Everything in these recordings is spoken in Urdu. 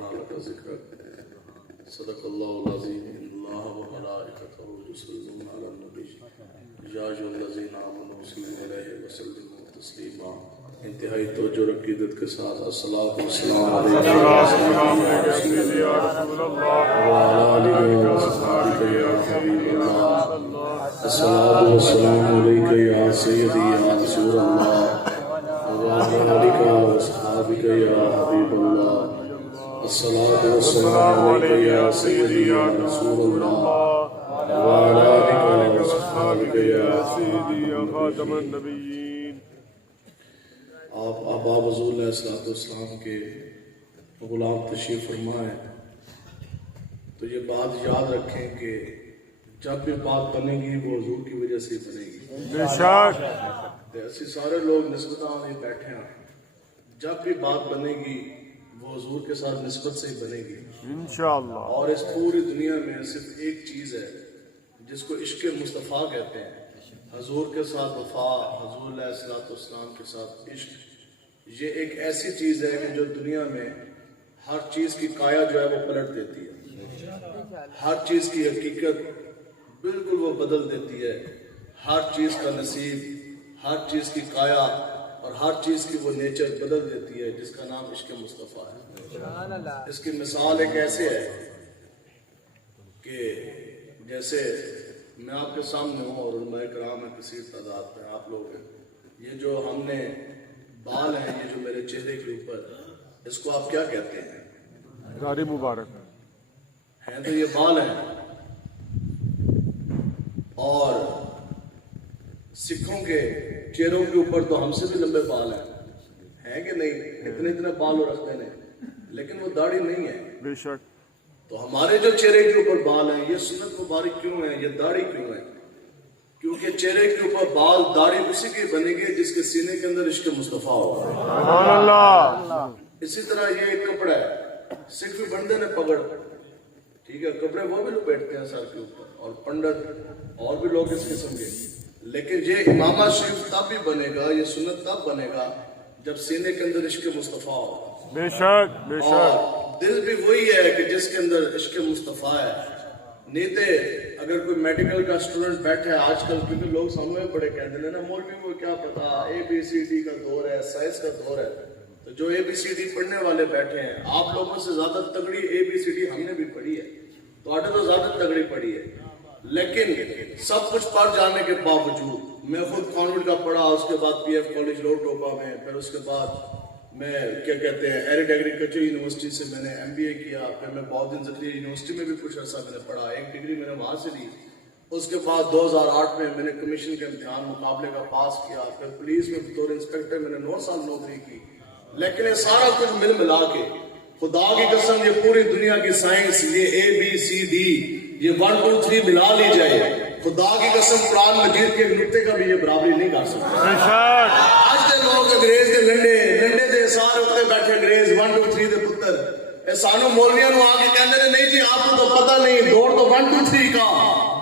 ورفعنا لك ذكرك صدق الله العظيم إن الله وملائكته يصلون على النبي يا أيها الذين آمنوا صلوا عليه وسلموا تسليما انتہائی توجہ اور عقیدت کے ساتھ الصلاۃ والسلام علیکم یا رسول اللہ وعلی آلہ وصحبہ یا حبیب اللہ الصلاۃ والسلام علیک یا سیدی یا رسول اللہ وعلی آلہ وصحبہ یا حبیب اللہ الصلاۃ والسلام علیک یا سیدی یا رسول اللہ وعلی آلہ وصحبہ یا سیدی یا خاتم النبیین۔ آپ احباب حضور علیہ السلام کے غلام تشریف فرما ہے تو یہ بات یاد رکھیں کہ جب بھی بات بنے گی وہ حضور کی وجہ سے بنے گی بے شک۔ ایسے سارے لوگ نسبتاً بیٹھے ہیں، جب بھی بات بنے گی وہ حضور کے ساتھ نسبت سے ہی بنے گی انشاءاللہ۔ اور اس پوری دنیا میں صرف ایک چیز ہے جس کو عشق مصطفیٰ کہتے ہیں، حضور کے ساتھ وفا، حضور علیہ السلام کے ساتھ عشق، یہ ایک ایسی چیز ہے کہ جو دنیا میں ہر چیز کی کایا جو ہے وہ پلٹ دیتی ہے، ہر چیز کی حقیقت بالکل وہ بدل دیتی ہے، ہر چیز کا نصیب، ہر چیز کی کایا اور ہر چیز کی وہ نیچر بدل دیتی ہے، جس کا نام عشق مصطفیٰ ہے۔ اس کی مثال ایک ایسے ہے کہ جیسے میں آپ کے سامنے ہوں اور علماء کرام ہیں کثیر تعداد میں، آپ لوگ ہیں، یہ جو ہم نے بال ہیں یہ جو میرے چہرے کے اوپر، اس کو آپ کیا کہتے ہیں؟ داڑھی مبارک ہیں، تو یہ بال ہیں۔ اور سکھوں کے چہروں کے اوپر تو ہم سے بھی لمبے بال ہیں کہ نہیں؟ اتنے بال وہ رکھتے ہیں لیکن وہ داڑھی نہیں ہے بے شک۔ تو ہمارے جو چہرے کے اوپر بال ہیں یہ سنت مبارک کیوں ہیں، یہ داڑھی کیوں ہے؟ کیونکہ چہرے کے اوپر بال داڑھی اسی کی بنے گی جس کے سینے کے اندر عشق مصطفیٰ ہوگا۔ اسی طرح یہ ایک کپڑا ہے، سکھ بھی بندے نے پگڑ، ٹھیک ہے، کپڑے وہ بھی لپیٹتے ہیں سر کے اوپر، اور پنڈت اور بھی لوگ اس قسم کے، لیکن یہ امامہ شریف تب بھی بنے گا، یہ سنت تب بنے گا جب سینے کے اندر عشق مصطفیٰ ہوگا بے شک بے شک۔ اور دل بھی وہی ہے کہ جس کے اندر عشق مصطفیٰ ہے۔ نیتے اگر کوئی میڈیکل کا اسٹوڈنٹ بیٹھے آج کل، کیونکہ لوگ سامنے بڑے کہتے ہیں نا مولوی کو کیا پتا، ABCD کا دور ہے، سائنس کا دور ہے، تو جو ABCD پڑھنے والے بیٹھے ہیں، آپ لوگوں سے زیادہ تگڑی ABCD ہم نے بھی پڑھی ہے، تو آٹے تو زیادہ تگڑی پڑھی ہے، لیکن سب کچھ پڑھ جانے کے باوجود میں خود کانوینٹ کا پڑھا، اس کے بعد PF کالج لوٹ ٹوپا میں، پھر اس کے بعد میں کیا کہتے ہیں ایرڈ ایگریکلچر یونیورسٹی سے میں نے MBA کیا، پھر میں بہودین زکریا یونیورسٹی میں بھی کچھ عرصہ میں نے پڑھا، ایک ڈگری میں نے وہاں سے لی، اس کے بعد 2008 میں نے کمیشن کے امتحان مقابلے کا پاس کیا، پھر پولیس میں بطور انسپیکٹر میں نے 9 سال نوکری کی، لیکن یہ سارا کچھ مل ملا کے خدا کی قسم یہ پوری دنیا کی سائنس، یہ ABCD، یہ 1 2 3 ملا لی جائے، خدا کی قسم قرآن مجید کے ایک نقطے کا بھی یہ برابری نہیں کر سکتا۔ آج کے لوگ انگریز کے لنڈے دے سارے اتنے بیٹھے، انگریز 1 2 3 دے پتر، اے سانو مولویاں نو آ کے کہندے نے نہیں جی آپ کو تو پتہ نہیں، دور تو 1 2 3 کا،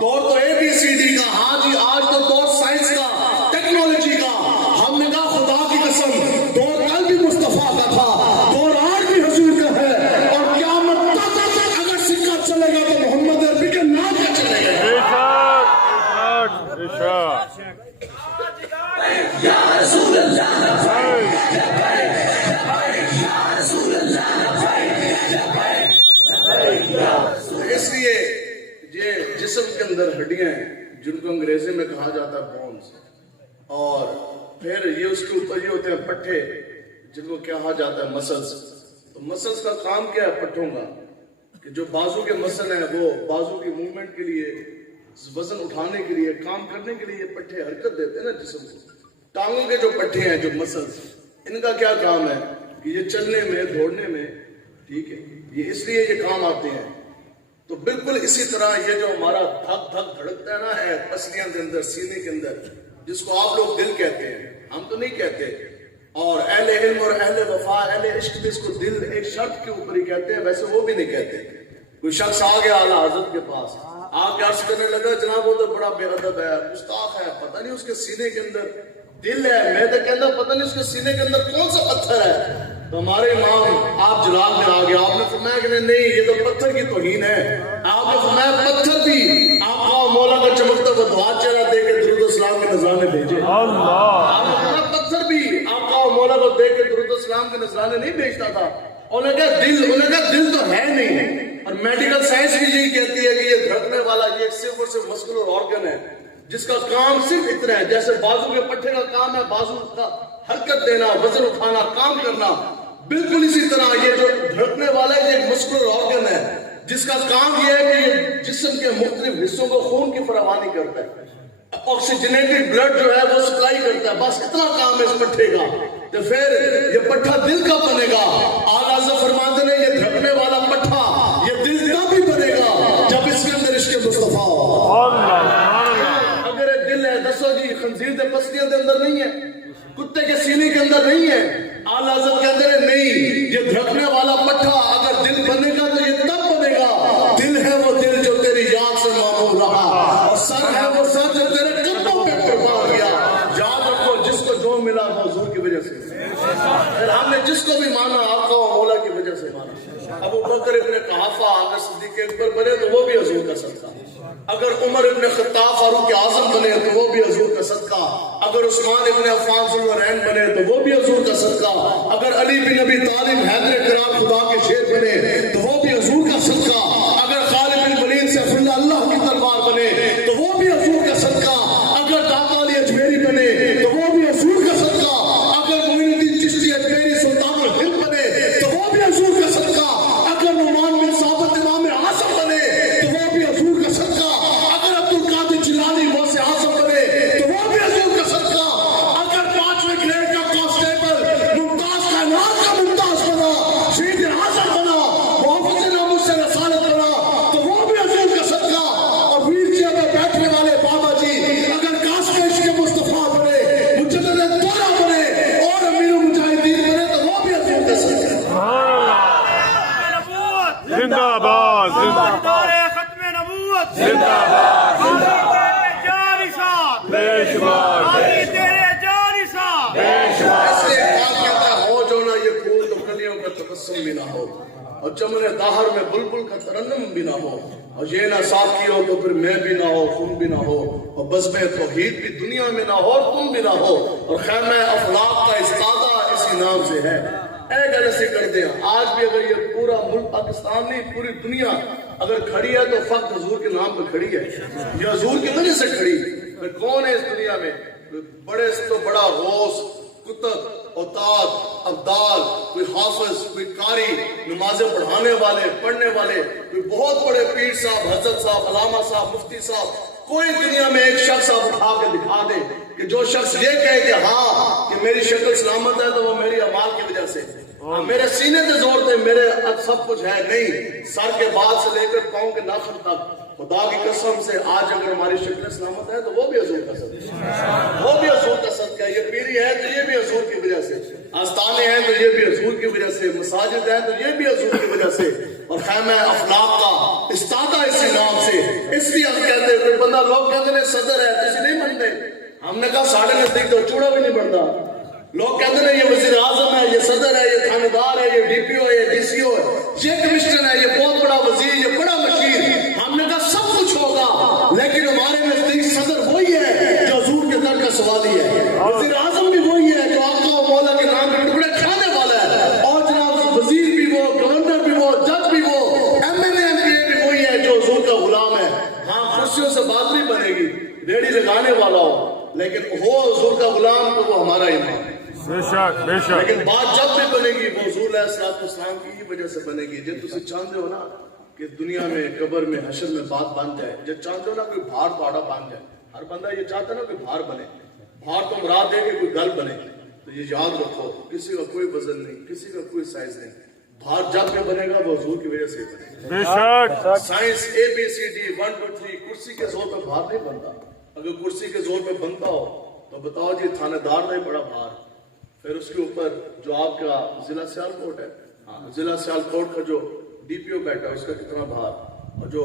دور تو ABCD کا، ہاں جی آج تو دور سائنس کا، ٹیکنالوجی کا۔ ہم نے کہا خدا کی قسم دور کل بھی مصطفیٰ کا تھا، دور آج بھی حضور کا ہے، اور قیامت تک اگر سکہ چلے گا تو محمد عربی کے نام کا چلے گا۔ یا رسول اللہ اس لیے یہ جسم کے اندر ہڈیاں ہیں جن کو انگریزی میں کہا جاتا ہے بونز، اور پھر یہ اس کے اوپر یہ ہوتے ہیں پٹھے جن کو کہا جاتا ہے مسلز۔ تو مسلز کا کام کیا ہے پٹھوں کا، کہ جو بازو کے مسل ہیں وہ بازو کی موومنٹ کے لیے، وزن اٹھانے کے لیے، کام کرنے کے لیے یہ پٹھے حرکت دیتے ہیں نا جسم کو۔ ٹانگوں کے جو پٹھے ہیں جو مسلز، ان کا کیا کام ہے کہ یہ چلنے میں، دوڑنے میں، ٹھیک ہے، یہ اس لیے یہ کام آتے ہیں۔ تو بالکل اسی طرح یہ جو ہمارا دھک دھک دھڑکتا ہے نا ہے پسلیاں کے اندر، سینے کے اندر، جس کو آپ لوگ دل کہتے ہیں، ہم تو نہیں کہتے، اور اہل علم اور اہل وفا، اہل عشق بھی اس کو دل ایک شرط کے اوپر ہی کہتے ہیں، ویسے وہ بھی نہیں کہتے۔ کوئی شخص آ گیا اعلیٰ حضرت کے پاس، آپ کے عرض کرنے لگا جناب وہ تو بڑا بے ادب ہے، گستاخ ہے، پتہ نہیں اس کے سینے کے اندر دل ہے، میں تو کہتا پتہ نہیں اس کے سینے کے اندر کون سا پتھر ہے، تو ہمارے امام آپ جلا کر آ گیا، آپ نے فرمایا کہ نہیں یہ تو پتھر کی توہین ہے، آپ نے فرمایا پتھر بھی آپ کا مولا کا چمکتا ہوا دعا چہرہ دے کے درود السلام کے نذرانے بھیجے، آپ نے فرمایا پتھر بھی آپ کا مولا کو دے کے درود السلام کے نذرانے نہیں بھیجتا تھا۔ انہوں نے کہا دل تو ہے نہیں، اور میڈیکل سائنس بھی یہی کہتی ہے کہ یہ دھڑکنے والا یہ صرف اور صرف مسکولر آرگن ہے جس کا کام صرف اتنا ہے، جیسے بازو کے پٹھے کا کام ہے بازو کا حرکت دینا، وزن اٹھانا، کام کرنا، بالکل اسی طرح یہ جو دھڑکنے والا ہے یہ ایک مسکولر آرگن ہے جس کا کام یہ ہے کہ یہ جسم کے مختلف حصوں کو خون کی فراوانی کرتا ہے، آکسیجنیٹڈ بلڈ جو ہے وہ سپلائی کرتا ہے، بس اتنا کام ہے اس پٹھے کا۔ تو پھر یہ پٹھا دل کا بنے گا، آغاز فرماتے ہیں یہ دھڑکنے والا پٹھا یہ دل کا بھی بنے گا جب اس کے اندر عشق مصطفیٰ ہو۔ اگر ایک دل ہے دسو جی خنزیر دے پسلیاں دے اندر نہیں ہے، کتے کے سینے کے اندر نہیں ہے، اعلیٰ حضرت کہتے ہیں نہیں یہ دھڑکنے والا پٹھا اگر دل بنے گا تو یہ تب بنے گا، دل ہے وہ دل جو تیری یاد سے معمور رہا، اور سر ہے وہ سر جو تیرے قدموں پہ قربان گیا۔ یاد رکھو جس کو جو ملا وہ حضور کی وجہ سے، پھر ہم نے جس کو بھی مانا آقا و مولا کی وجہ سے مانا۔ ابو بکر ابن قحافہ اگر صدیق اکبر بنے تو وہ بھی حضور کا صدقہ، اگر عمر ابن خطاب فاروق اعظم بنے تو وہ بھی حضور کا صدقہ، اگر عثمان ابن عفان ذوالنورین بنے تو وہ بھی حضور کا صدقہ، اگر علی بن ابی طالب حیدر کرام خدا کے شیر بنے تو وہ بھی حضور کا صدقہ، اگر خالد بن ولید سیف اللہ کی تلوار بنے تو وہ بھی حضور کا صدقہ، اگر داتا علی اجمیری بنے تو وہ بھی حضور کا صدقہ، اگر معین الدین چشتی اجمیری سلطان الہند بنے تو وہ بھی حضور کا صدقہ، اگر نعمان بن ثابت امام اعظم بنے تو وہ بھی حضور کا صدقہ، اگر عبدالقادر جیلانی غوث اعظم بنے تو وہ بھی حضور کا صدقہ، اگر 5ویں گریڈ کا کانسٹیبل ممتاز کائنات کا ممتاز بنا، شہید اعظم بنا، محافظ ناموس سے رسالت بنا تو وہ بھی حضور کا صدقہ، اور ویر چیئر میں بیٹھنے والے بابا جی اگر قاسم عشق مصطفیٰ بنے، مجدد دورہ بنے اور امیر المجاہدین بنے تو وہ بھی حضور کا صدقہ۔ زندہ باد، ختم نبوت زندہ باد، جاری صاحب بے شمار، علی تیرے جاری صاحب ایسے ایک کام کہتا ہے ہو جو نہ یہ پھول تو کلیوں کا تبسم بھی نہ ہو، اور چمن داہر میں بلبل کا ترنم بھی نہ ہو، اور یہ نہ ساتھی ہو تو پھر میں بھی نہ ہو، تم بھی نہ ہو، اور بزم توحید بھی دنیا میں نہ ہو اور تم بھی نہ ہو، اور خیمہ افلاق کا استادہ اسی نام سے ہے۔ اے گلے سے کر دیں آج بھی اگر یہ پورا ملک پاکستان نہیں پوری دنیا اگر کھڑی ہے تو فقط حضور کے نام پہ کھڑی ہے، یہ حضور کی وجہ سے کھڑی ہے۔ پھر کون ہے اس دنیا میں بڑے سے تو بڑا غوث، کتب، اوتاد، ابدال، کوئی حافظ، کوئی قاری، نمازیں پڑھانے والے، پڑھنے والے، کوئی بہت بڑے پیر صاحب، حضرت صاحب، علامہ صاحب، مفتی صاحب، کوئی دنیا میں ایک شخص آپ اٹھا کے دکھا دے کہ جو شخص یہ کہے کہ ہاں کہ میری شکل سلامت ہے تو وہ میری اعمال کی وجہ سے، میرے سینے سے زور دے میرے سب کچھ ہے، نہیں، سر کے بال سے لے کر پاؤں کے ناخن تک، خدا کی قسم سے آج اگر ہماری شکل سلامت ہے تو وہ بھی حضور کا صدقہ ہے، وہ بھی حضور کا صدقہ ہے۔ یہ پیری ہے تو یہ بھی حضور کی وجہ سے، آستانے ہیں تو یہ بھی حضور کی وجہ سے، مساجد ہیں تو یہ بھی حضور کی وجہ سے، اور خیمہ افلاق کا استادہ اسی نام سے۔ اس لیے ہم کہتے ہیں کوئی بندہ لوگ کہتے ہیں صدر ہے کسی نہیں بنتے، ہم نے کہا ساڑھے نزدیک تو چوڑا بھی نہیں بنتا، لوگ کہتے ہیں یہ وزیر اعظم ہے، یہ صدر ہے، یہ تھانے دار ہے، یہ ڈی پی او ہے، یہ ڈی سی او ہے، یہ کمشنر ہے، یہ بہت بڑا وزیر، یہ بڑا مشیر، ہم نے کہا سب کچھ ہوگا لیکن ہمارے نزدیک صدر وہی ہے جو حضور کے در کا سوالی ہے، وزیر اعظم بھی وہی ہے جو آقا و مولا کے نام کے ٹکڑے کھانے والا ہے، اور جناب وزیر بھی وہ، گورنر بھی وہ، جج بھی وہ، M L A M P A بھی وہی ہے جو حضور کا غلام ہے۔ ہاں کرسیوں سے بات نہیں بنے گی، ریڑھی لگانے والا ہو، لیکن ہو حضور کا غلام تو وہ ہمارا ایمان ہے، بے شک بے شک، لیکن بات جب بھی بنے گی وہ حضور علیہ السلام کی ہی وجہ سے بنے گی۔ جب تسی چاہتے ہو نا کہ دنیا میں قبر میں حشر میں بات بن جائے، جب چاہتے ہو نا کوئی بھار پاڑا بن جائے، ہر بندہ یہ چاہتا ہے نا کہ بھار بنے، بھار تو مراد ہے کہ کوئی گل بنے، تو یہ یاد رکھو کسی کا کوئی وزن نہیں، کسی کا کوئی سائز نہیں، بھار جب بھی بنے گا وہ حضور کی وجہ سے بنے بے شک، گا۔ سائنس ABCD 1 2 3 کرسی کے زور پہ بھار نہیں بنتا، اگر کرسی کے زور پہ بنتا ہو تو بتاؤ جی تھانے دار نہیں بڑا بھار، پھر اس کے اوپر جو آپ کا ضلع سیالکوٹ ہے، ضلع سیالکوٹ کا جو ڈی پی او بیٹھا ہے اس کا کتنا بھار، اور جو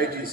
IGs,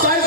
27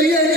DIG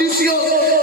DCO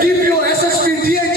DPO SSP DIG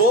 2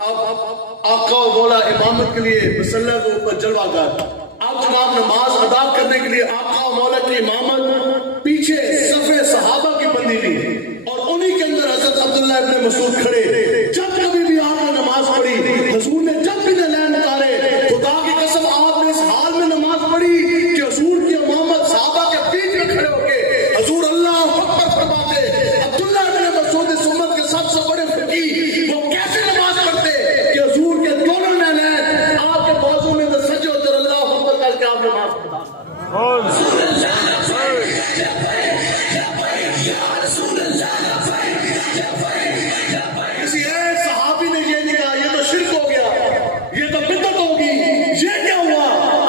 اب آقا و مولا امامت کے لیے مسلح کے اوپر جلوہ گر، اب جناب نماز ادا کرنے کے لیے آقا و مولا کی امامت پیچھے صف صحابہ کی بندی لی، اور انہی کے اندر حضرت عبداللہ ابن مسعود کھڑے۔ جب کبھی بھی آپ نے نماز پڑھی، حضور نے جب بھی لین اتارے، خدا کی قسم آپ نے اس حال میں نماز پڑھی کہ حضور کی امامت صحابہ کے بیچ میں کھڑے ہو کے حضور اللہ اکبر فرماتے۔ عبداللہ ابن مسعود اس امت کے سب سے بڑے فقیہ، وہ کیسے نماز پڑھتے کہ حضور کے دونوں نینین آپ کے بازو میں سجے ہوتے، اللہ اکبر کر کے آپ نماز پڑھا۔ کسی ایک صحابی نے یہ نہیں کہا یہ تو شرک ہو گیا، یہ تو بدعت ہوگی، یہ کیا ہوا؟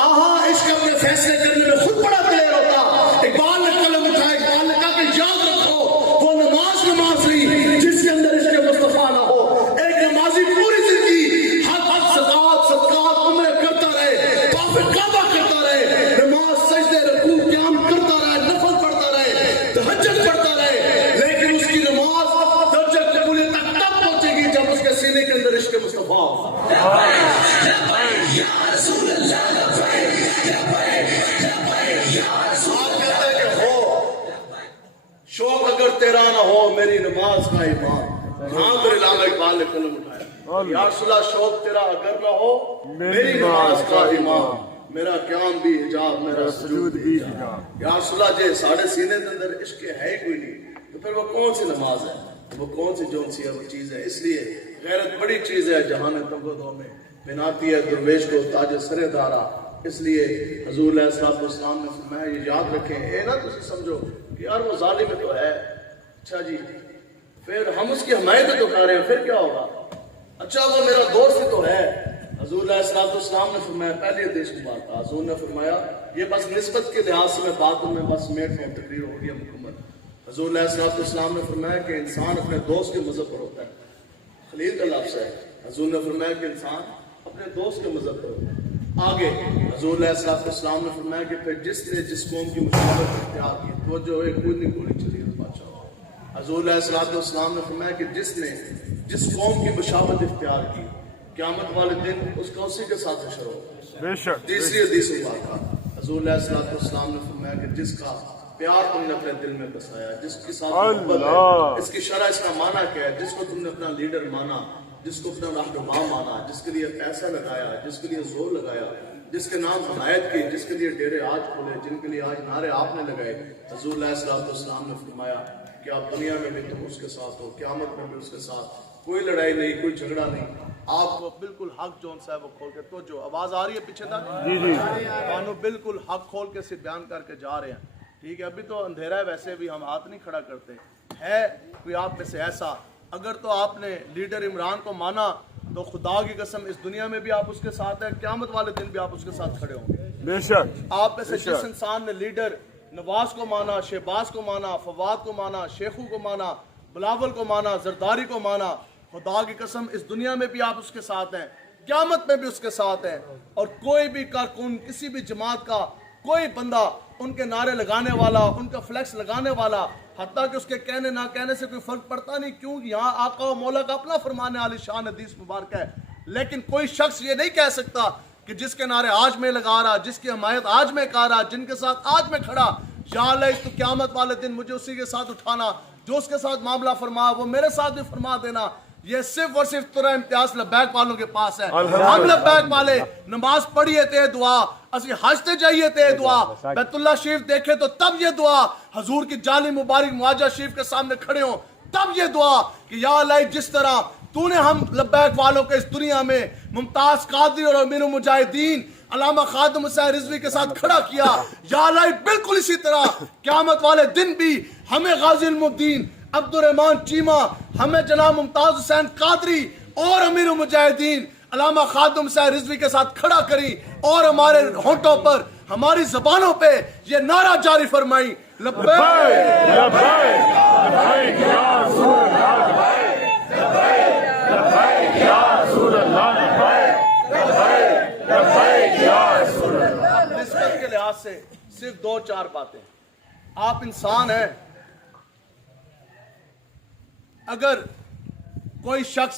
آہا، عشق اپنے فیصلے کرنے میں خود بڑا دلیر ہوتا۔ اقبال نے قلم اٹھایا، اقبال نے کہا کہ یاد رکھو وہ نماز ہوئی جس کے اندر عشق مصطفیٰ نہ ہو۔ ایک نمازی پوری زندگی حج صدقات عمرے کرتا رہے، طواف کعبہ کرتا رہے، نماز سجدے رکوع قیام کرتا رہے، نفل پڑھتا رہے، تہجد پڑھتا رہے، لیکن اس کی نماز درجہ قبولیت تک تب پہنچے گی جب اس کے سینے کے اندر عشق مصطفیٰ ہو۔ شوق اگر تیرا نہ ہو میری نماز کا ایمان، ہاں تو علامہ اقبال نے قلم اٹھایا، یا رسول اللہ شوق تیرا اگر نہ ہو میری نماز کا ایمان، میرا قیام بھی حجاب میرا سجود بھی حجاب۔ یا رسول اللہ جے ساڑھے سینے کے اندر عشق ہے کوئی نہیں تو پھر وہ کون سی نماز ہے، وہ کون سی جون سی وہ چیز ہے؟ اس لیے غیرت بڑی چیز ہے، جہان تبدو میں بناتی ہے درویش کو تاج سر دارا۔ اس لیے حضور علیہ السلام نے فرمایا یہ یاد رکھیں، اے نہ تسی سمجھو کہ یار وہ ظالم تو ہے، اچھا جی پھر ہم اس کی حمایت تو کر رہے ہیں، پھر کیا ہوگا؟ اچھا وہ میرا دوست تو ہے۔ حضور علیہ السلام نے فرمایا، پہلی حدیث کی بات تھا، حضور نے فرمایا یہ بس نسبت کے لحاظ سے میں بات میں بس میٹ میں تقریر ہو گیا مکمل۔ حضور علیہ السلام نے فرمایا کہ انسان اپنے دوست کے مذہب پر ہوتا ہے، خلیل کا لفظ ہے۔ حضور نے فرمایا کہ انسان اپنے دوست کے مذہب پر ہوتا ہے۔ آگے حضور علیہ السلام نے فرمایا کہ پھر جس نے جس قوم کی مشابہت اختیار کی تو جو ہے کوئی نہیں گولی چلی ہے بادشاہ۔ حضور علیہ السلام نے فرمایا کہ جس نے جس قوم کی مشابہت اختیار کی قیامت والے دن اس کا اسی کے ساتھ حشر ہوگا۔ بے شک۔ تیسری حدیث بات کا حضور علیہ السلام نے فرمایا کہ جس کا پیار تم نے اپنے دل میں بسایا، جس کے ساتھ محبت ہے، اس کی شرح اس کا معنی کیا ہے، جس کو تم نے اپنا لیڈر مانا، جس کو اپنا رہنما مانا، جس کے لیے پیسہ لگایا، جس کے لیے زور لگایا، جس کے نام حمایت کی، جس کے لیے ڈیرے آج کھولے، جن کے لیے آج نعرے آپ نے لگائے۔ حضور علیہ السلام نے فرمایا کہ آپ دنیا میں بھی تم اس کے ساتھ ہو، قیامت میں بھی اس کے ساتھ، کوئی لڑائی نہیں، کوئی جھگڑا نہیں، آپ کو بالکل حق جون صاحب وہ کھول کے تو جو آواز آ رہی ہے پیچھے تک بانو بالکل حق کھول کے صرف بیان کر کے جا رہے ہیں۔ ٹھیک ہے، ابھی تو اندھیرا ہے، ویسے بھی ہم ہاتھ نہیں کھڑا کرتے۔ ہے کوئی آپ میں سے ایسا، اگر تو آپ نے لیڈر عمران کو مانا تو خدا کی قسم اس دنیا میں بھی آپ اس کے ساتھ ہیں، قیامت والے دن بھی آپ اس کے ساتھ کھڑے ہوں گے۔ بے شک۔ آپ میں سے جس انسان نے لیڈر نواز کو مانا، شہباز کو مانا، فواد کو مانا، شیخو کو مانا، بلاول کو مانا، زرداری کو مانا، خدا کی قسم اس دنیا میں بھی آپ اس کے ساتھ ہیں، قیامت میں بھی اس کے ساتھ ہیں۔ اور کوئی بھی کارکن، کسی بھی جماعت کا کوئی بندہ ان کے نعرے لگانے والا، ان کا فلیکس لگانے والا، حتیٰ کہ اس کے کہنے نہ کہنے سے کوئی فرق پڑتا نہیں، کیوں یہاں آقا و مولا کا اپنا فرمان عالی شان حدیث مبارک ہے۔ لیکن کوئی شخص یہ نہیں کہہ سکتا کہ جس کے نعرے آج میں لگا رہا، جس کی حمایت آج میں کر رہا، جن کے ساتھ آج میں کھڑا، یا اللہ اس تو قیامت والے دن مجھے اسی کے ساتھ اٹھانا، جو اس کے ساتھ معاملہ فرما وہ میرے ساتھ بھی فرما دینا۔ یہ صرف اور صرف ترا امتیاز لبیک والوں کے پاس ہے۔ ہم لبیک والے نماز پڑھیے تے دعا، اسی حج تے جائیے تے دعا، بیت اللہ شریف دیکھے تو تب یہ دعا، حضور کی جالی مبارک معاجہ شریف کے سامنے کھڑے ہوں تب یہ دعا کہ یا اللہ جس طرح تو نے ہم لبیک والوں کے اس دنیا میں ممتاز قادری اور امیر المجاہدین علامہ خادم حسین رضوی کے ساتھ کھڑا کیا، یا اللہ بالکل اسی طرح قیامت والے دن بھی ہمیں غازی علم الدین عبد الرحمن چیمہ، ہمیں جناب ممتاز حسین قادری اور امیر المجاہدین علامہ خادم حسین رضوی کے ساتھ کھڑا کری، اور ہمارے ہونٹوں پر ہماری زبانوں پہ یہ نعرہ جاری فرمائی، لبیک لبیک لبیک یا رسول اللہ، لبیک لبیک یا رسول اللہ، لبیک لبیک یا رسول اللہ۔ نسبت کے لحاظ سے صرف دو چار باتیں، آپ انسان ہیں، اگر کوئی شخص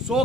100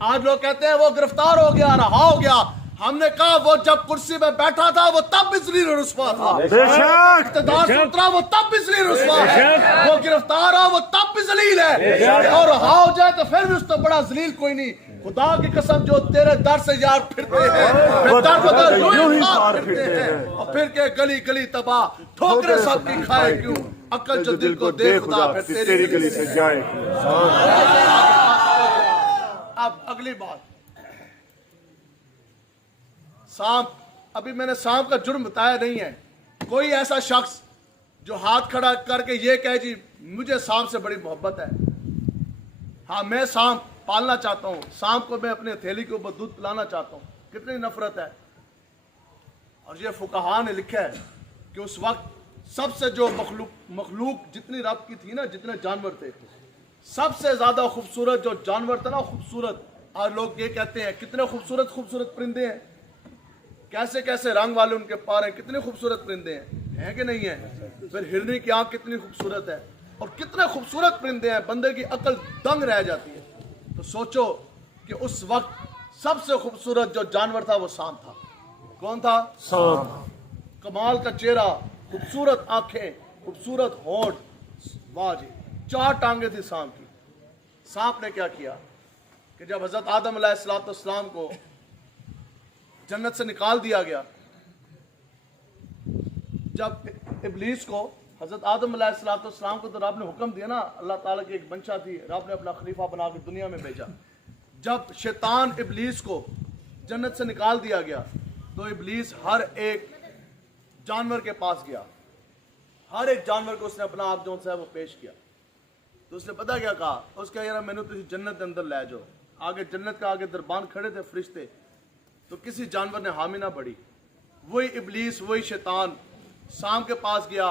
آج لوگ کہتے ہیں وہ گرفتار ہو گیا، رہا ہو گیا. ہم نے کہا وہ جب کرسی میں بیٹھا تھا وہ تب بھی ذلیل و رسوا تھا، اقتدار سے اترا وہ تب بھی ذلیل و رسوا ہے، وہ گرفتار ہو وہ تب بھی ذلیل ہے، اور رہا ہو جائے تو پھر بھی اس تو بڑا ذلیل کوئی نہیں. خدا کی قسم جو تیرے در سے یار پھرتے ہیں پھر در بدر یوں ہی مار پھرتے ہیں، اور پھر کے گلی گلی تباہ ٹھوکریں سب کی کھائے کیوں، عقل جو دل کو دے خدا پھر تیری گلی سے جائے. اب اگلی بات، سانپ. ابھی میں نے سانپ کا جرم بتایا نہیں ہے. کوئی ایسا شخص جو ہاتھ کھڑا کر کے یہ کہے جی مجھے سانپ سے بڑی محبت ہے، ہاں میں سانپ پالنا چاہتا ہوں، سانپ کو میں اپنے ہتھیلی کے اوپر دودھ پلانا چاہتا ہوں، کتنی نفرت ہے. اور یہ فقہا نے لکھا ہے کہ اس وقت سب سے جو مخلوق جتنی رب کی تھی نا، جتنے جانور تھے، سب سے زیادہ خوبصورت جو جانور تھا نا، خوبصورت. اور لوگ یہ کہتے ہیں کتنے خوبصورت خوبصورت پرندے ہیں، کیسے کیسے رنگ والے ان کے پار ہیں، کتنے خوبصورت پرندے ہیں کہ نہیں ہیں. پھر ہرنی کی آنکھ کتنی خوبصورت ہے، اور کتنے خوبصورت پرندے ہیں، بندے کی عقل دنگ رہ جاتی ہے. تو سوچو کہ اس وقت سب سے خوبصورت جو جانور تھا وہ سانپ تھا. کون تھا؟ سانپ. کمال کا چہرہ، خوبصورت آنکھیں، خوبصورت ہونٹ، واہ جی. 4 ٹانگیں تھی سانپ کی. سانپ نے کیا کیا کہ جب حضرت آدم علیہ السلام کو جنت سے نکال دیا گیا، جب ابلیس کو حضرت آدم علیہ السلام کو تو رب نے حکم دیا نا، اللہ تعالیٰ کی ایک بنچا تھی، رب نے اپنا خلیفہ بنا کے دنیا میں بھیجا. جب شیطان ابلیس کو جنت سے نکال دیا گیا تو ابلیس ہر ایک جانور کے پاس گیا، ہر ایک جانور کو اس نے اپنا آپ جو ہے وہ پیش کیا. تو اس نے پتہ کیا کہا، اس کا یار میں نے تجھے جنت کے اندر لے جاؤ. آگے جنت کا آگے دربان کھڑے تھے فرشتے، تو کسی جانور نے حامی نہ بڑھی. وہی ابلیس، وہی شیطان سانپ کے پاس گیا،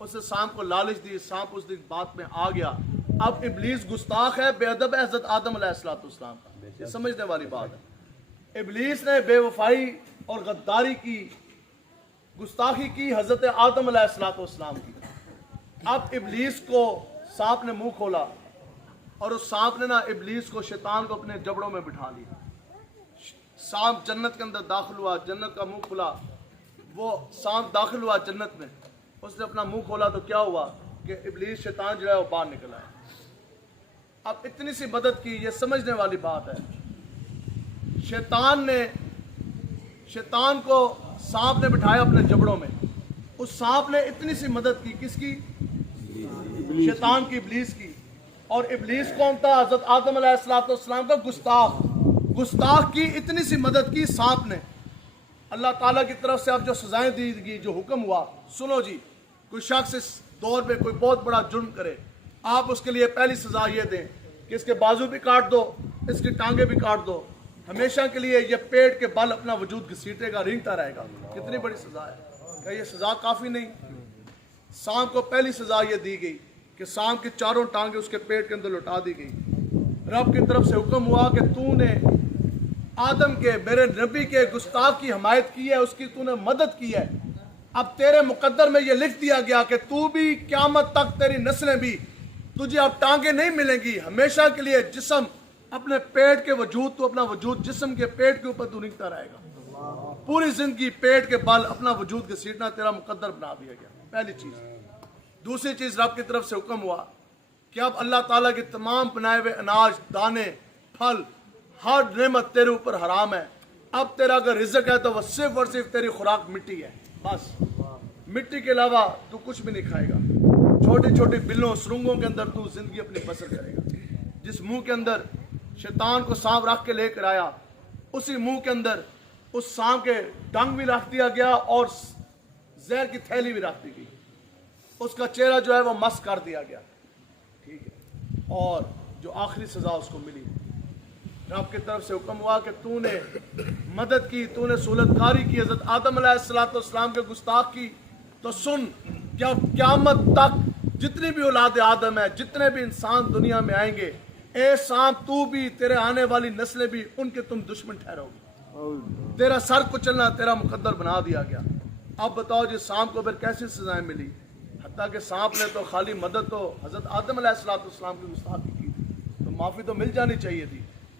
اس نے سانپ کو لالچ دی، سانپ اس بات میں آ گیا. اب ابلیس گستاخ ہے، بے ادب ہے حضرت آدم علیہ السلام کا. یہ سمجھنے والی بات ہے. ابلیس نے بے وفائی اور غداری کی، گستاخی کی حضرت آدم علیہ السلام کی. اب ابلیس کو سانپ نے منہ کھولا، اور اس سانپ نے نا ابلیس کو، شیطان کو اپنے جبڑوں میں بٹھا لیا. سانپ جنت کے اندر داخل ہوا، جنت کا منہ کھلا. وہ سانپ داخل ہوا جنت میں، اس نے اپنا منہ کھولا تو کیا ہوا کہ ابلیس شیطان جو ہے وہ باہر نکل آیا. اب اتنی سی مدد کی، یہ سمجھنے والی بات ہے. شیطان کو سانپ نے بٹھایا اپنے جبڑوں میں. اس سانپ نے اتنی سی مدد کی، کس کی؟ شیطان کی، ابلیس کی. اور ابلیس کون تھا؟ حضرت آدم علیہ السلام کا گستاخ کی اتنی سی مدد کی سانپ نے. اللہ تعالیٰ کی طرف سے اب جو سزائیں دی گئی، جو حکم ہوا، سنو جی. کوئی شخص اس دور میں کوئی بہت بڑا جرم کرے، آپ اس کے لیے پہلی سزا یہ دیں کہ اس کے بازو بھی کاٹ دو، اس کی ٹانگیں بھی کاٹ دو، ہمیشہ کے لیے یہ پیٹ کے بل اپنا وجود گھسیٹے گا، رینگتا رہے گا. کتنی بڑی سزا ہے. کیا یہ سزا کافی نہیں؟ سانپ کو پہلی سزا یہ دی گئی کہ سانپ کی 4 ٹانگیں اس کے پیٹ کے اندر لٹا دی گئی. رب کی طرف سے حکم ہوا کہ تو نے آدم کے، میرے نبی کے گستاخ کی حمایت کی ہے، اس کی تو نے مدد کی ہے. اب تیرے مقدر میں یہ لکھ دیا گیا کہ تو بھی قیامت تک، تیری نسلیں بھی، تجھے اب ٹانگیں نہیں ملیں گی، ہمیشہ کے لیے جسم اپنے پیٹ کے وجود، تو اپنا وجود جسم کے پیٹ کے اوپر تو رنگتا رہے گا. پوری زندگی پیٹ کے بل اپنا وجود گھسیٹنا تیرا مقدر بنا دیا گیا. پہلی چیز. دوسری چیز، رب کی طرف سے حکم ہوا کہ اب اللہ تعالیٰ کے تمام بنائے ہوئے اناج، دانے، پھل، ہر نعمت تیرے اوپر حرام ہے. اب تیرا اگر رزق ہے تو وہ صرف اور صرف تیری خوراک مٹی ہے، بس. مٹی کے علاوہ تو کچھ بھی نہیں کھائے گا. چھوٹی چھوٹی بلوں، سرنگوں کے اندر تو زندگی اپنی بسر کرے گا. جس منہ کے اندر شیطان کو سانپ رکھ کے لے کر آیا، اسی منہ کے اندر اس سانپ کے ڈنگ بھی رکھ دیا گیا اور زہر کی تھیلی بھی رکھ دی گئی. اس کا چہرہ جو ہے وہ مس کر دیا گیا. ٹھیک ہے. اور جو آخری سزا اس کو ملی، رب کی طرف سے حکم ہوا کہ تو نے مدد کی، تو نے سہولت کاری کی حضرت آدم علیہ السلام کے گستاخ کی. تو سن، کیا قیامت تک جتنی بھی اولاد آدم ہے، جتنے بھی انسان دنیا میں آئیں گے، اے سانپ تو بھی، تیرے آنے والی نسلیں بھی، ان کے تم دشمن ٹھہرو گے. تیرا سر کچلنا تیرا مقدر بنا دیا گیا. اب بتاؤ جی سانپ کو پھر کیسی سزائیں ملی؟ حتیٰ کہ سانپ نے تو خالی مدد تو حضرت آدم علیہ السلام کی گستاخی کی تھی، تو معافی تو مل جانی چاہیے تھی.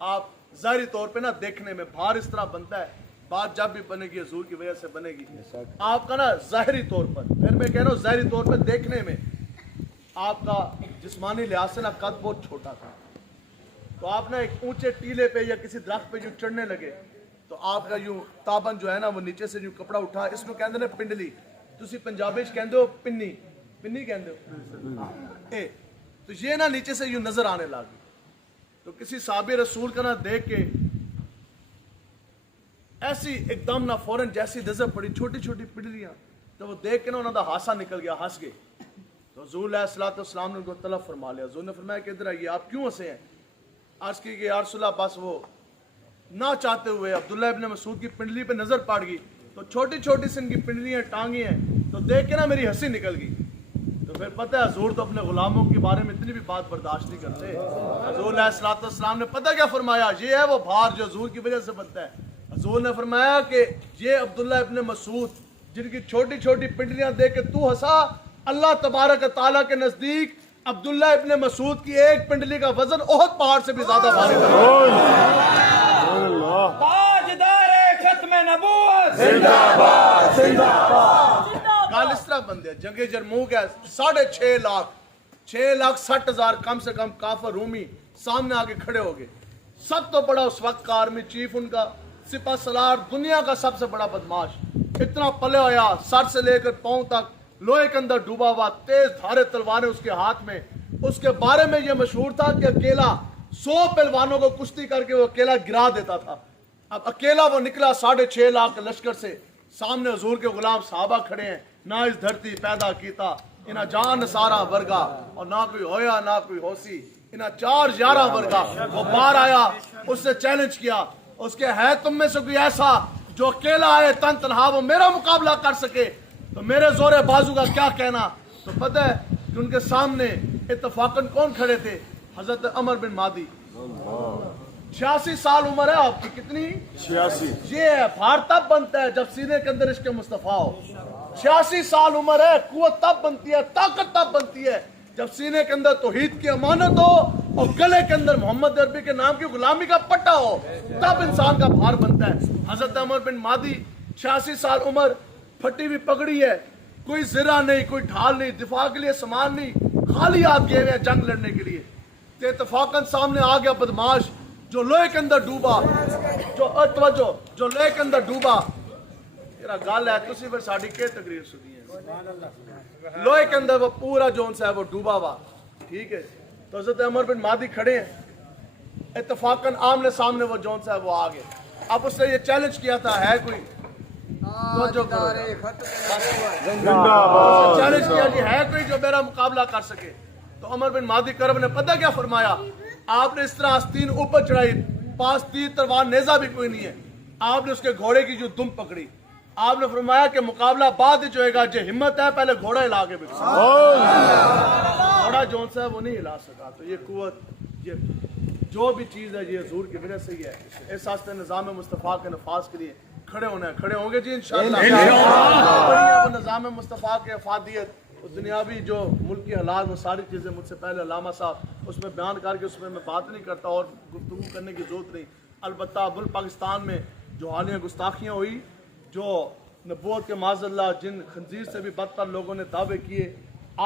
آپ ظاہری طور پہ نا دیکھنے میں باہر اس طرح بنتا ہے, بات جب بھی بنے گی حضور کی وجہ سے بنے گی. آپ کا نا ظاہری طور پر, پھر میں کہہ رہا ہوں ظاہری طور پہ دیکھنے میں آپ کا جسمانی لحاظ سے نا قد بہت چھوٹا تھا, تو آپ نا ایک اونچے ٹیلے پہ یا کسی درخت پہ یوں چڑھنے لگے تو آپ کا یوں تابن جو ہے نا وہ نیچے سے یوں کپڑا اٹھا, اس کو کہتے ہیں پنڈلی, تسی پنجابی چ کہندے ہو پنی, پنی کہندے ہو اے, تو یہ نا نیچے سے یوں نظر آنے لگی. تو کسی صحابی رسول کا نا دیکھ کے ایسی ایک دم نا فوراً جیسی نظر پڑی چھوٹی چھوٹی پنڈلیاں, تو وہ دیکھ کے نا انہوں دا ہاسا نکل گیا, ہنس گئے. تو حضور علیہ الصلوۃ والسلام نے ان کو طلب فرما لیا. حضور نے فرمایا کہ ادھر آئیے, آپ کیوں ہنسے ہیں؟ عرض کی کہ یا رسول اللہ بس وہ نہ چاہتے ہوئے عبداللہ ابن مسعود کی پنڈلی پہ نظر پڑ گئی, تو چھوٹی چھوٹی سی ان کی پنڈلیاں ٹانگی ہیں, تو دیکھ کے نا میری ہنسی نکل گئی. تو پھر پتہ ہے حضور تو اپنے غلاموں کے بارے میں اتنی بھی بات برداشت نہیں کرتے. حضور علیہ الصلوۃ والسلام نے پتہ کیا فرمایا, یہ ہے وہ بھار جو حضور کی وجہ سے بنتا ہے. حضور نے فرمایا کہ یہ عبداللہ ابن مسعود جن کی چھوٹی چھوٹی پنڈلیاں دیکھ کے تو ہنسا, اللہ تبارک و تعالیٰ کے نزدیک عبداللہ ابن مسعود کی ایک پنڈلی کا وزن احد پہاڑ سے بھی زیادہ بھاری ہے. تاجدار ختم نبوت زندہ باد زندہ باد. گال اس طرح بندے جنگ جرموک ہے, 6.5 لاکھ 6,60,000 کم سے کم کافر رومی سامنے آگے کھڑے ہو گئے. سب تو بڑا اس وقت کا آرمی چیف ان کا سپہ سالار, دنیا کا سب سے بڑا بدماش, اتنا پلے ہویا سر سے لے کر پاؤں تک لوہے کے اندر ڈوبا ہوا, تیز دھارے تلواریں اس کے ہاتھ میں. اس کے بارے میں یہ مشہور تھا کہ اکیلا 100 پہلوانوں کو کشتی کر کے وہ اکیلا گرا دیتا تھا. اب اکیلا وہ نکلا 6.5 لاکھ لشکر سے, سامنے حضور کے غلام صحابہ کھڑے ہیں. نہ اس دھرتی پیدا کیتا انہا جان نسارا ورگا, اور نہ کوئی ہویا نہ کوئی ہوسی انہا 4 یارہ ورگا. وہ باہر آیا, اس سے چیلنج کیا, اس کے ہے تم میں سے کوئی ایسا جو اکیلا آئے تن تنہا وہ میرا مقابلہ کر سکے, تو میرے زور بازو کا کیا کہنا. تو پتہ ہے کہ ان کے سامنے اتفاقاً کون کھڑے تھے؟ حضرت عمر بن مادی. 86 سال عمر ہے آپ کی, کتنی؟ 86. یہ ہے بھار تب بنتا ہے جب سینے کے اندر عشق مصطفیٰ ہو. 86 سال عمر ہے, قوت تب بنتی ہے, طاقت تب بنتی ہے جب سینے کے اندر توحید کی امانت ہو اور گلے کے اندر محمد عربی کے نام کی غلامی کا پٹا ہو, تب انسان کا بھار بنتا ہے. حضرت عمر بن مادی 86 سال عمر, پھٹی ہوئی پگڑی ہے, کوئی زرہ نہیں, کوئی ڈھال نہیں, دفاع کے لیے سامان نہیں, خالی ہاتھ گئے ہوئے جنگ لڑنے کے لیے. تو اتفاقاً سامنے آ گیا بدماش جو لوہے کے اندر ڈوبا, جو لوہے کے اندر ڈوبا. میرا گل ہے تسی پھر ساڈی کے تقریر سنی ہے, لوہے کے اندر وہ پورا جو ہے وہ ڈوبا ہوا, ٹھیک ہے. تو حضرت عمر بن مادی کھڑے ہیں, اتفاقاً آمنے سامنے وہ جو ہے وہ آ گئے. اب اس نے یہ چیلنج کیا تھا, ہے کوئی چیلنج کیا جی, ہے کوئی جو میرا مقابلہ کر سکے؟ تو عمر بن مادی کرب نے پتہ کیا فرمایا, آپ نے اس طرح آستین اوپر چڑھائی, پاس تیر تلوار نیزہ بھی کوئی نہیں ہے, آپ نے اس کے گھوڑے کی جو دم پکڑی, آپ نے فرمایا کہ مقابلہ بعد ہی جو ہے گا, جو ہمت ہے پہلے گھوڑا ہلا کے بھی. گھوڑا جون سا ہے وہ نہیں ہلا سکا. تو یہ قوت, یہ جو بھی چیز ہے یہ حضور کی وجہ سے ہی ہے. اس واسطے نظام مصطفیٰ کے نفاذ کے لیے کھڑے ہونا ہے, کھڑے ہوں گے جی انشاءاللہ. وہ نظام مصطفیٰ کے افادیت, دنیاوی جو ملک کی حالات, وہ ساری چیزیں مجھ سے پہلے علامہ صاحب اس میں بیان کر کے اس میں بات نہیں کرتا اور گفتگو کرنے کی ضرورت نہیں. البتہ ملک پاکستان میں جو حالیہ گستاخیاں ہوئی, جو نبوت کے معاذ اللہ جن خنزیر سے بھی بدتر لوگوں نے دعوے کیے,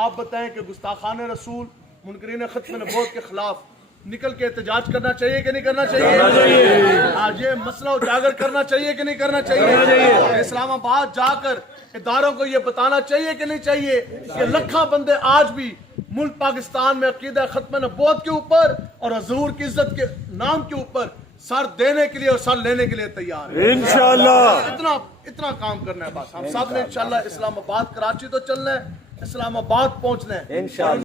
آپ بتائیں کہ گستاخان رسول منکرین ختم نبوت کے خلاف نکل کے احتجاج کرنا چاہیے کہ نہیں کرنا چاہیے؟ آج یہ مسئلہ اجاگر کرنا چاہیے کہ نہیں کرنا چاہیے؟ اسلام آباد جا کر اداروں کو یہ بتانا چاہیے کہ نہیں چاہیے کہ لکھاں بندے آج بھی ملک پاکستان میں عقیدہ ختم نبوت کے اوپر اور حضور کی عزت کے نام کے اوپر سر دینے کے لیے اور سر لینے کے لیے تیار ہے. انشاءاللہ اتنا کام کرنا ہے بس. ہم سب نے انشاءاللہ اسلام آباد, کراچی تو چلنا ہے, اسلام آباد پہنچنا ہے.